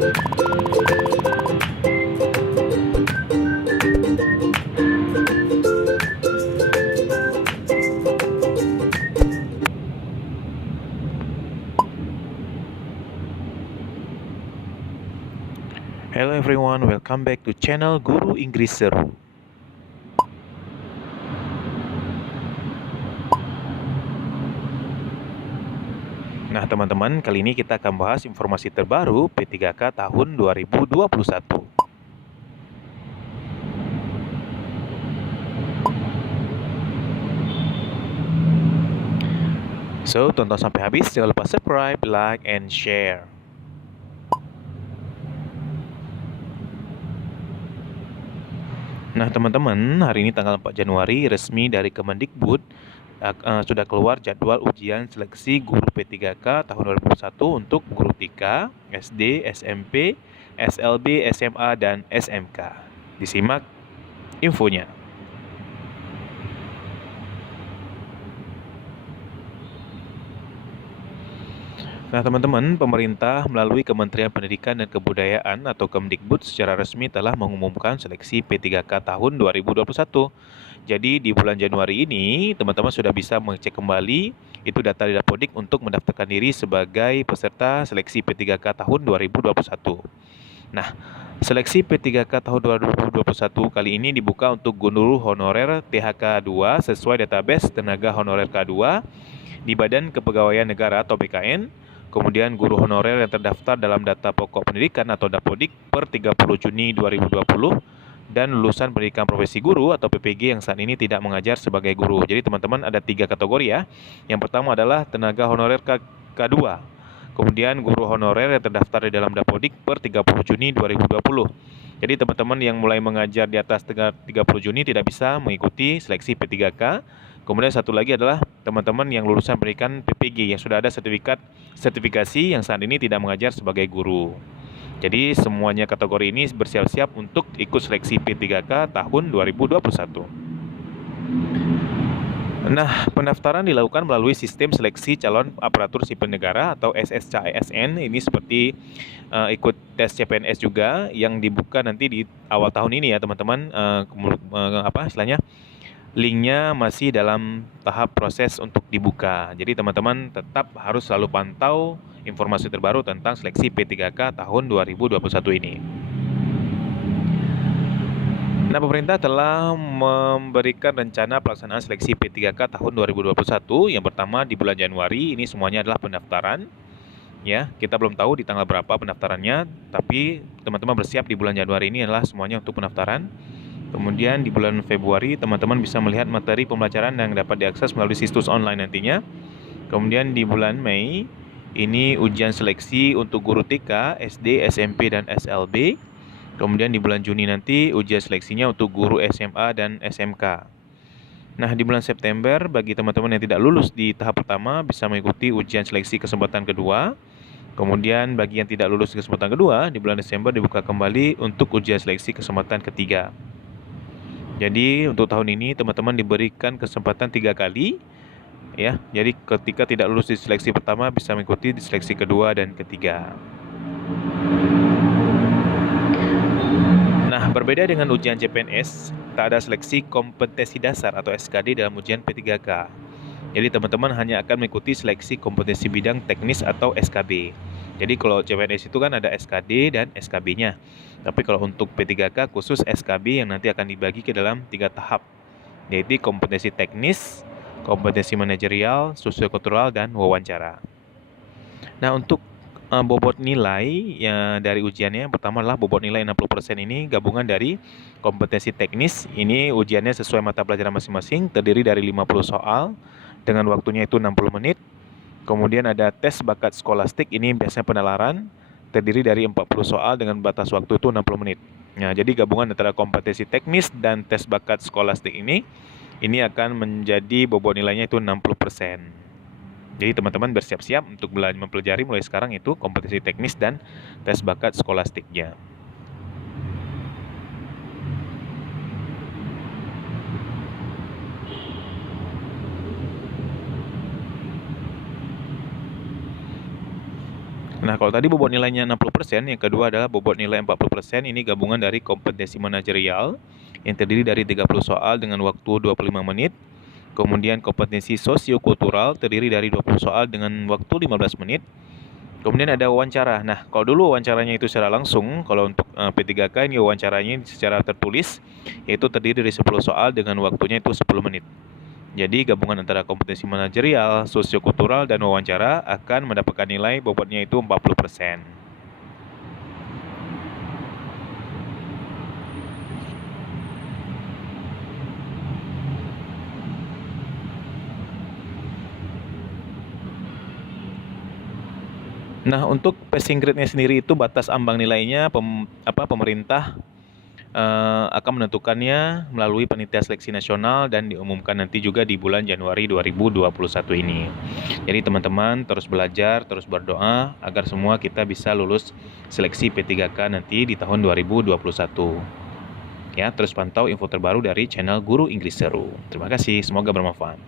Hello everyone, welcome back to channel Guru Inggris Seru. Nah teman-teman, kali ini kita akan bahas informasi terbaru P3K tahun 2021. So, tonton sampai habis, jangan lupa subscribe, like, and share. Nah teman-teman, hari ini tanggal 4 Januari resmi dari Kemendikbud sudah keluar jadwal ujian seleksi guru P3K tahun 2021 untuk guru TK, SD, SMP, SLB, SMA, dan SMK. Disimak infonya. Nah teman-teman, pemerintah melalui Kementerian Pendidikan dan Kebudayaan atau Kemdikbud secara resmi telah mengumumkan seleksi P3K tahun 2021. Jadi di bulan Januari ini, teman-teman sudah bisa mengecek kembali itu data di Dapodik untuk mendaftarkan diri sebagai peserta seleksi P3K tahun 2021. Nah, seleksi P3K tahun 2021 kali ini dibuka untuk guru honorer THK 2 sesuai database tenaga honorer K2 di Badan Kepegawaian Negara atau BKN. Kemudian guru honorer yang terdaftar dalam data pokok pendidikan atau Dapodik per 30 Juni 2020 dan lulusan pendidikan profesi guru atau PPG yang saat ini tidak mengajar sebagai guru. Jadi teman-teman ada 3 kategori ya. Yang pertama adalah tenaga honorer K2. Kemudian guru honorer yang terdaftar di dalam Dapodik per 30 Juni 2020. Jadi teman-teman yang mulai mengajar di atas 30 Juni tidak bisa mengikuti seleksi P3K. Kemudian satu lagi adalah teman-teman yang lulusan pendidikan PPG yang sudah ada sertifikasi yang saat ini tidak mengajar sebagai guru. Jadi semuanya kategori ini bersiap-siap untuk ikut seleksi P3K tahun 2021. Nah, pendaftaran dilakukan melalui sistem seleksi calon aparatur sipil negara atau SSCASN. Ini seperti ikut tes CPNS juga yang dibuka nanti di awal tahun ini ya teman-teman. Istilahnya linknya masih dalam tahap proses untuk dibuka. Jadi teman-teman tetap harus selalu pantau informasi terbaru tentang seleksi P3K tahun 2021 ini. Nah, pemerintah telah memberikan rencana pelaksanaan seleksi P3K tahun 2021. Yang pertama di bulan Januari, ini semuanya adalah pendaftaran. Ya, kita belum tahu di tanggal berapa pendaftarannya, tapi teman-teman bersiap di bulan Januari ini adalah semuanya untuk pendaftaran. Kemudian di bulan Februari teman-teman bisa melihat materi pembelajaran yang dapat diakses melalui situs online nantinya. Kemudian di bulan Mei ini ujian seleksi untuk guru TK, SD, SMP, dan SLB. Kemudian di bulan Juni nanti ujian seleksinya untuk guru SMA dan SMK. Nah, di bulan September bagi teman-teman yang tidak lulus di tahap pertama bisa mengikuti ujian seleksi kesempatan kedua. Kemudian bagi yang tidak lulus di kesempatan kedua, di bulan Desember dibuka kembali untuk ujian seleksi kesempatan ketiga. Jadi untuk tahun ini teman-teman diberikan kesempatan 3 kali ya. Jadi ketika tidak lulus di seleksi pertama bisa mengikuti di seleksi kedua dan ketiga. Nah, berbeda dengan ujian CPNS, tak ada seleksi kompetensi dasar atau SKD dalam ujian P3K. Jadi teman-teman hanya akan mengikuti seleksi kompetensi bidang teknis atau SKB. Jadi kalau CPNS itu kan ada SKD dan SKB-nya. Tapi kalau untuk P3K khusus SKB yang nanti akan dibagi ke dalam 3 tahap, yaitu kompetensi teknis, kompetensi manajerial, sosiokultural, dan wawancara. Nah, untuk bobot nilai ya, dari ujiannya yang pertama adalah bobot nilai 60% ini gabungan dari kompetensi teknis. Ini ujiannya sesuai mata pelajaran masing-masing, terdiri dari 50 soal dengan waktunya itu 60 menit. Kemudian ada tes bakat skolastik, ini biasanya penalaran, terdiri dari 40 soal dengan batas waktu itu 60 menit. Nah, jadi gabungan antara kompetensi teknis dan tes bakat skolastik ini akan menjadi bobot nilainya itu 60%. Jadi teman-teman bersiap-siap untuk belajar mempelajari mulai sekarang itu kompetensi teknis dan tes bakat skolastiknya. Nah, kalau tadi bobot nilainya 60%, yang kedua adalah bobot nilai 40%. Ini gabungan dari kompetensi manajerial yang terdiri dari 30 soal dengan waktu 25 menit. Kemudian kompetensi sosiokultural terdiri dari 20 soal dengan waktu 15 menit. Kemudian ada wawancara. Nah, kalau dulu wawancaranya itu secara langsung, kalau untuk P3K ini wawancaranya secara tertulis, yaitu terdiri dari 10 soal dengan waktunya itu 10 menit. Jadi gabungan antara kompetensi manajerial, sosiokultural, dan wawancara akan mendapatkan nilai bobotnya itu 40%. Nah, untuk passing grade-nya sendiri itu batas ambang nilainya pemerintah akan menentukannya melalui panitia seleksi nasional dan diumumkan nanti juga di bulan Januari 2021 ini. Jadi teman-teman terus belajar, terus berdoa agar semua kita bisa lulus seleksi P3K nanti di tahun 2021. Ya, terus pantau info terbaru dari channel Guru Inggris Seru. Terima kasih, semoga bermanfaat.